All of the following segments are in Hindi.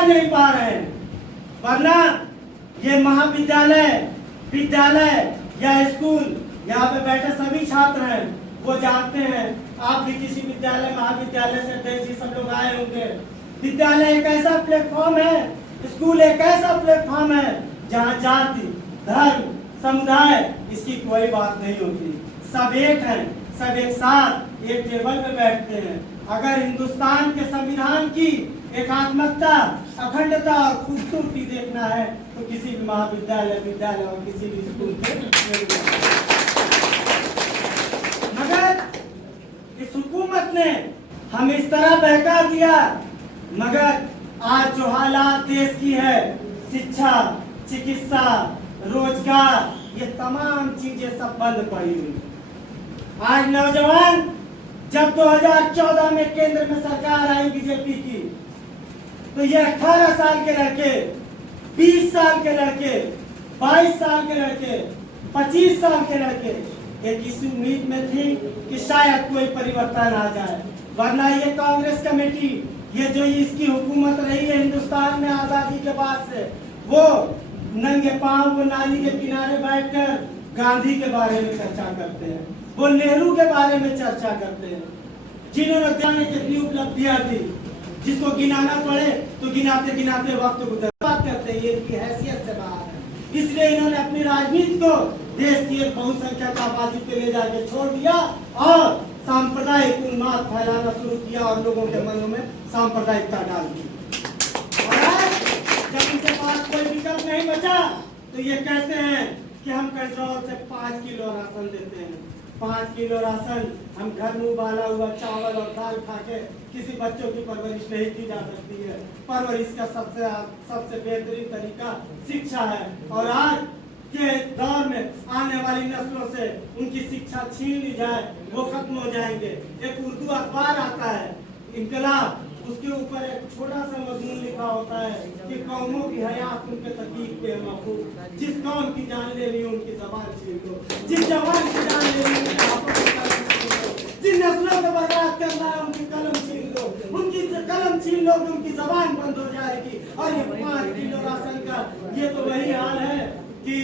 कर नहीं पा रहे हैं। वरना ये महाविद्यालय, विद्यालय या स्कूल, यहाँ पे बैठे सभी छात्र हैं, वो जानते हैं, आप भी किसी विद्यालय महाविद्यालय से थे, सब लोग आए होंगे। विद्यालय एक ऐसा प्लेटफॉर्म है, स्कूल एक ऐसा प्लेटफॉर्म है जहाँ जाति, धर्म, समुदाय इसकी कोई बात नहीं होती। सब एक हैं, सब एक साथ एक टेबल पे बैठते हैं। अगर हिंदुस्तान के संविधान की एकात्मकता, अखंडता और खूबसूरती देखना है तो किसी भी महाविद्यालय, विद्यालय और किसी भी स्कूल के मगर इस हुकूमत ने हम इस तरह बहका दिया। मगर आज जो हालात देश की है, शिक्षा, चिकित्सा, रोजगार, ये तमाम चीजें सब बंद पड़ी हुई। आज नौजवान, जब 2014 में केंद्र में सरकार आई बीजेपी की, तो ये 18 साल के लड़के, 20 साल के लड़के, 22 साल के लड़के, 25 साल के लड़के एक इस उम्मीद में थी कि शायद कोई परिवर्तन आ जाए। वरना ये कांग्रेस कमेटी, ये जो इसकी हुकूमत रही है हिंदुस्तान में आजादी के बाद से, वो नंगे पांव वो नाली के किनारे बैठकर गांधी के बारे में चर्चा करते हैं, वो नेहरू के बारे में चर्चा करते हैं, जिन्होंने जाने कितनी उपलब्धियां दी, जिसको गिनाना पड़े तो गिनाते गिनाते वक्त गुजर बात करते हैं। ये इनकी हैसियत से बाहर है। इसलिए इन्होंने अपनी राजनीति को देश की एक बहुसंख्यक आबादी पे ले जाके छोड़ दिया और सांप्रदायिक उन्माद फैलाना शुरू किया और लोगों के मनों में सांप्रदायिकता डाल दी। जब इनके पास कोई विकल्प नहीं बचा तो ये कहते हैं कि हम कंट्रोल से 5 किलो राशन देते हैं। 5 किलो राशन हम घर में उबाला हुआ चावल और दाल खा के किसी बच्चों की परवरिश नहीं की जा सकती है। परवरिश का सबसे बेहतरीन तरीका शिक्षा है और आज के दौर में आने वाली नस्लों से उनकी शिक्षा छीन ली जाए, वो खत्म हो जाएंगे। एक उर्दू अखबार आता है इनकलाब, उसके ऊपर एक छोटा सा मजमून लिखा होता है कि कौमों की हयात उनके तकीक पे महफूज, जिस कौम की जान लेनी उनकी जबान छीन लो, जिस जवान की जान लेनी उनके हाथों से कलम छीन लो, जिन नस्लों को बर्बाद करना है उनकी कलम छीन लो, उनकी कलम छीन लो तो उनकी जबान बंद हो जाएगी। और ये 5 किलो राशन का ये तो वही हाल है कि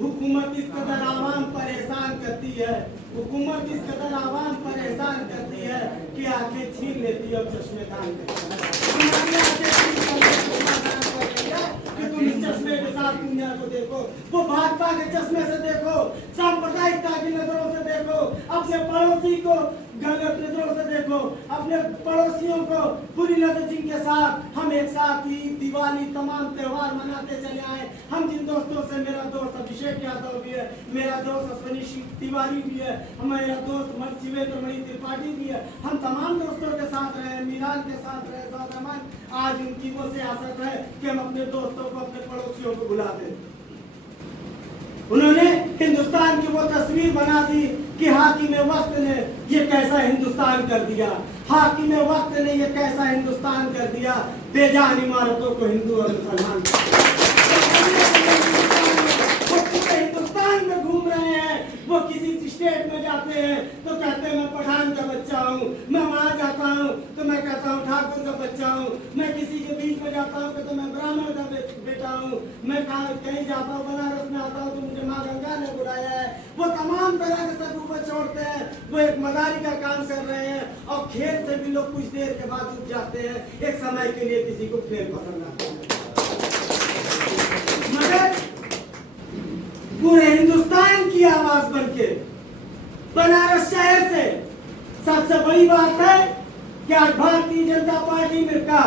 हुकूमत इस कदर आवाम पर एहसान करती है, हुकूमत इस कदर आवाम पर एहसान करती है कि आंखें छीन लेती है और चश्मे दान करती है कि तुम इस चश्मे के साथ दुनिया को देखो, वो भाजपा के चश्मे से देखो, सांप्रदायिकता की नजरों से देखो, अपने पड़ोसी को गलत नजरों से देखो, अपने पड़ोसियों को बुरी नजर जिनके साथ हम एक साथ ही दिवाली तमाम त्योहार मनाते चले आए। हम जिन दोस्तों से, मेरा दोस्त अभिषेक यादव भी है, मेरा दोस्त अश्विनी तिवारी भी है, मेरा दोस्त शिवेंद्रमणि त्रिपाठी भी है, हम तमाम दोस्तों के साथ रहे, मीरान के साथ रहे, आज उनकी वो सियासत है कि हम अपने दोस्तों को, अपने पड़ोसियों को बुला दें। उन्होंने हिंदुस्तान की वो तस्वीर बना दी कि हाकिम वक्त ने ये कैसा हिंदुस्तान कर दिया, हाकिम वक्त ने ये कैसा हिंदुस्तान कर दिया, बेजान इमारतों को हिंदू और मुसलमान वो पूरे हिंदुस्तान में घूम रहे हैं। वो किसी स्टेट में जाते हैं तो कहते हैं मैं पठान का बच्चा हूँ, मैं वहां जाता हूँ तो मैं कहता हूँ ठाकुर का बच्चा हूँ, मैं किसी के बीच में जाता हूँ तो मैं ब्राह्मण का बेटा हूँ, मैं कहीं जाता हूँ बनारस में आता हूँ तो मुझे माँ गंगा ने बुलाया है। वो तमाम तरह के सबूत छोड़ते हैं, वो एक मदारी का काम कर रहे हैं और खेल से भी लोग कुछ देर के बाद उठ जाते हैं, एक समय के लिए किसी को खेल पसंद आता है। मगर पूरे हिंदुस्तान की आवाज बनके बनारस शहर से सबसे बड़ी बात है कि आज भारतीय जनता पार्टी में का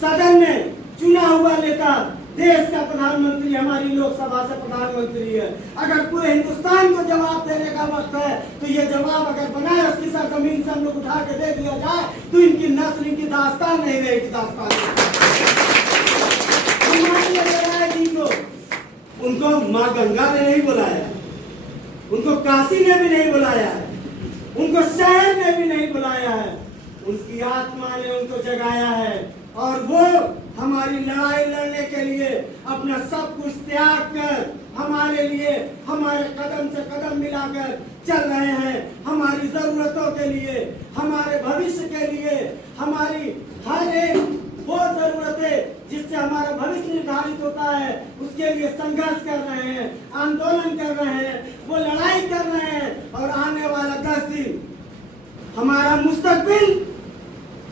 सदन में चुना हुआ नेता, देश का प्रधानमंत्री, हमारी लोकसभा से प्रधानमंत्री है। अगर पूरे हिंदुस्तान को जवाब देने का वक्त है तो ये जवाब अगर बनारस की सरजमीन से हम लोग उठा के दे दिया जाए तो इनकी नस्ल, इनकी दास्तान नहीं रहेगी। दास्तान उनको माँ गंगा ने नहीं बुलाया, उनको काशी ने भी नहीं बुलाया है, उनको शहर ने भी नहीं बुलाया है, उनकी आत्मा ने उनको जगाया है और वो हमारी लड़ाई लड़ने के लिए अपना सब कुछ त्याग कर हमारे लिए, हमारे कदम से कदम मिलाकर चल रहे हैं। हमारी जरूरतों के लिए, हमारे भविष्य के लिए, हमारी हर एक वो जरूरतें जिससे हमारा भविष्य निर्धारित होता है, उसके लिए संघर्ष कर रहे हैं, आंदोलन कर रहे हैं, वो लड़ाई कर रहे हैं। और आने वाला 10 दिन हमारा मुस्तकबिल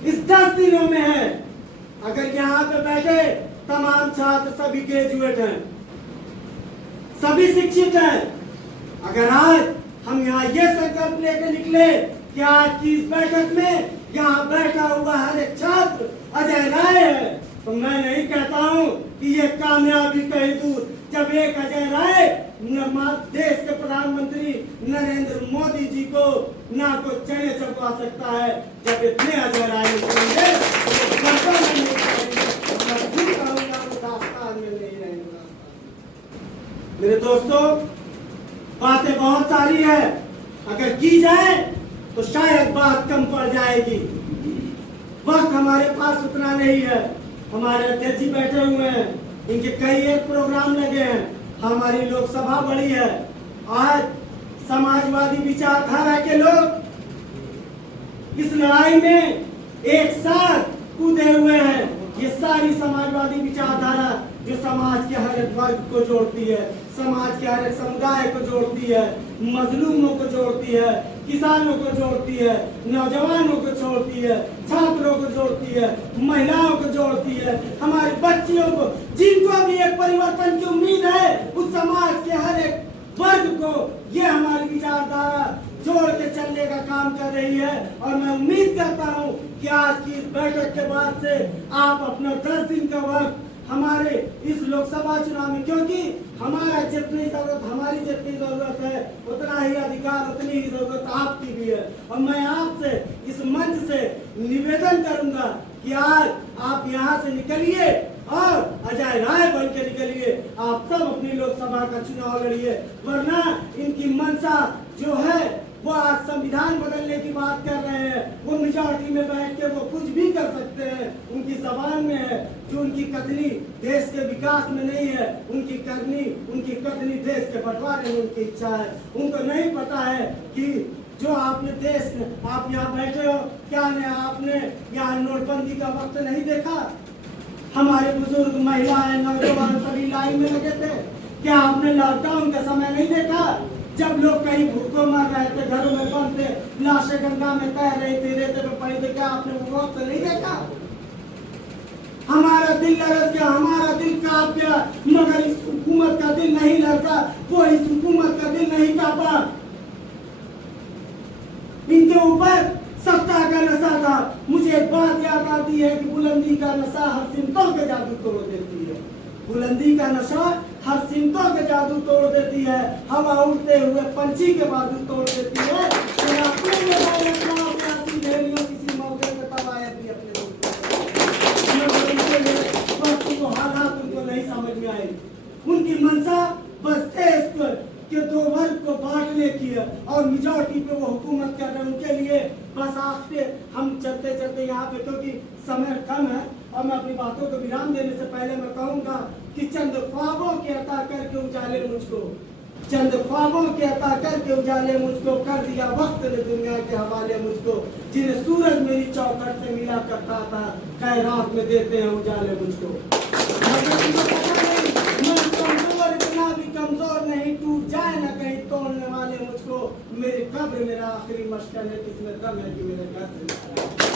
इस 10 दिनों में है। अगर यहाँ पे बैठे तमाम छात्र सभी ग्रेजुएट हैं, सभी शिक्षित हैं, अगर आज हम यहाँ ये संकल्प लेकर निकले कि आज की इस बैठक में यहाँ बैठा हुआ हर एक छात्र अजय राय है, तो मैं नहीं कहता हूँ कि ये कामयाबी कहीं दूर। जब एक अजय राय देश के प्रधानमंत्री नरेंद्र मोदी जी को ना को चने चबा सकता है, जब इतने अजय राय मेरे दोस्तों, बातें बहुत सारी है, अगर की जाए तो शायद बात कम पड़ जाएगी। वक्त हमारे पास उतना नहीं है। हमारे अध्यक्ष जी बैठे हुए हैं, इनके कई एक प्रोग्राम लगे हैं, हमारी लोकसभा बड़ी है। आज समाजवादी विचारधारा के लोग इस लड़ाई में एक साथ कूदे हुए हैं। ये सारी समाजवादी विचारधारा जो समाज के हर एक वर्ग को जोड़ती है, समाज के हर एक समुदाय को जोड़ती है, मजलूमों को जोड़ती है, किसानों को जोड़ती है, नौजवानों को जोड़ती है, छात्रों को जोड़ती है, महिलाओं को जोड़ती है, हमारी बच्चियों को, जिनको भी एक परिवर्तन की उम्मीद है, उस समाज के हर एक वर्ग को ये हमारी विचारधारा जोड़ के चलने का काम कर रही है। और मैं उम्मीद करता हूँ कि आज की इस बैठक के बाद से आप अपना 10 दिन का वक्त हमारे इस लोकसभा चुनाव में, क्योंकि हमारा जितनी जरूरत, हमारी जितनी जरूरत है उतना ही अधिकार, उतनी ही जरूरत आपकी भी है। और मैं आपसे इस मंच से निवेदन करूंगा कि आज आप यहाँ से निकलिए और अजय राय बन के निकलिए। आप सब अपनी लोकसभा का चुनाव लड़िए, वरना इनकी मंशा जो है वो आज संविधान बदलने की बात कर रहे हैं। वो मेजॉरिटी में बैठ के वो कुछ भी कर सकते हैं, उनकी जबान में है। जो उनकी कथनी देश के विकास में नहीं है, उनकी कथनी देश के बंटवारे में उनकी इच्छा है। उनको नहीं पता है कि जो आपने देश में, आप यहाँ बैठे हो, क्या आपने यहाँ नोटबंदी का वक्त नहीं देखा? हमारे बुजुर्ग, महिलाएं, नौजवान सभी लाइन में लगे थे। क्या आपने लॉकडाउन का समय नहीं देखा, जब लोग कहीं भूखों मर रहे थे, घरों में बंद थे, लाशें गंगा में तैर रही थी, रेते पे पड़ी थी? क्या आपने वो वक्त नहीं देखा? हमारा दिल लड़क गया, हमारा दिल कांप गया, मगर इस हुकूमत का दिल नहीं लड़ता, वो इस हुकूमत का दिल नहीं कांपा। इनके ऊपर सत्ता का नशा था। मुझे एक बात याद आती है कि बुलंदी का नशा हर सिमतों के जादू तोड़ देती है। बुलंदी का नशा हर सिमतों के जादू तोड़ देती है, हवा उड़ते हुए पंछी के जादू तोड़ देती है। किसी मौके पे तबाह भी अपने हालात उनको नहीं समझ में आए। उनकी मंशा बस देश के दो वर्ग को बांटने की है और मेजॉरिटी पे वो हुकूमत कर रहे हैं। उनके लिए बस आखिर हम चलते चलते यहाँ पे, क्योंकि समय कम है और मैं अपनी बातों को विराम देने से पहले मैं कहूँगा कि चंद ख्वाबों के अता करके उजाले मुझको, चंद ख्वाबों के अता करके उजाले मुझको, कर दिया वक्त ने दुनिया के हवाले मुझको। जिन्हें सूरज मेरी चौखट से मिला करता था, खैरात में देते हैं उजाले मुझको। इतना भी कमजोर नहीं, टूट जाए न कहीं तोड़ने वाले मुझको। मेरी कब्र मेरा आखिरी मशकल है, किसमें दम है कि मेरे घर से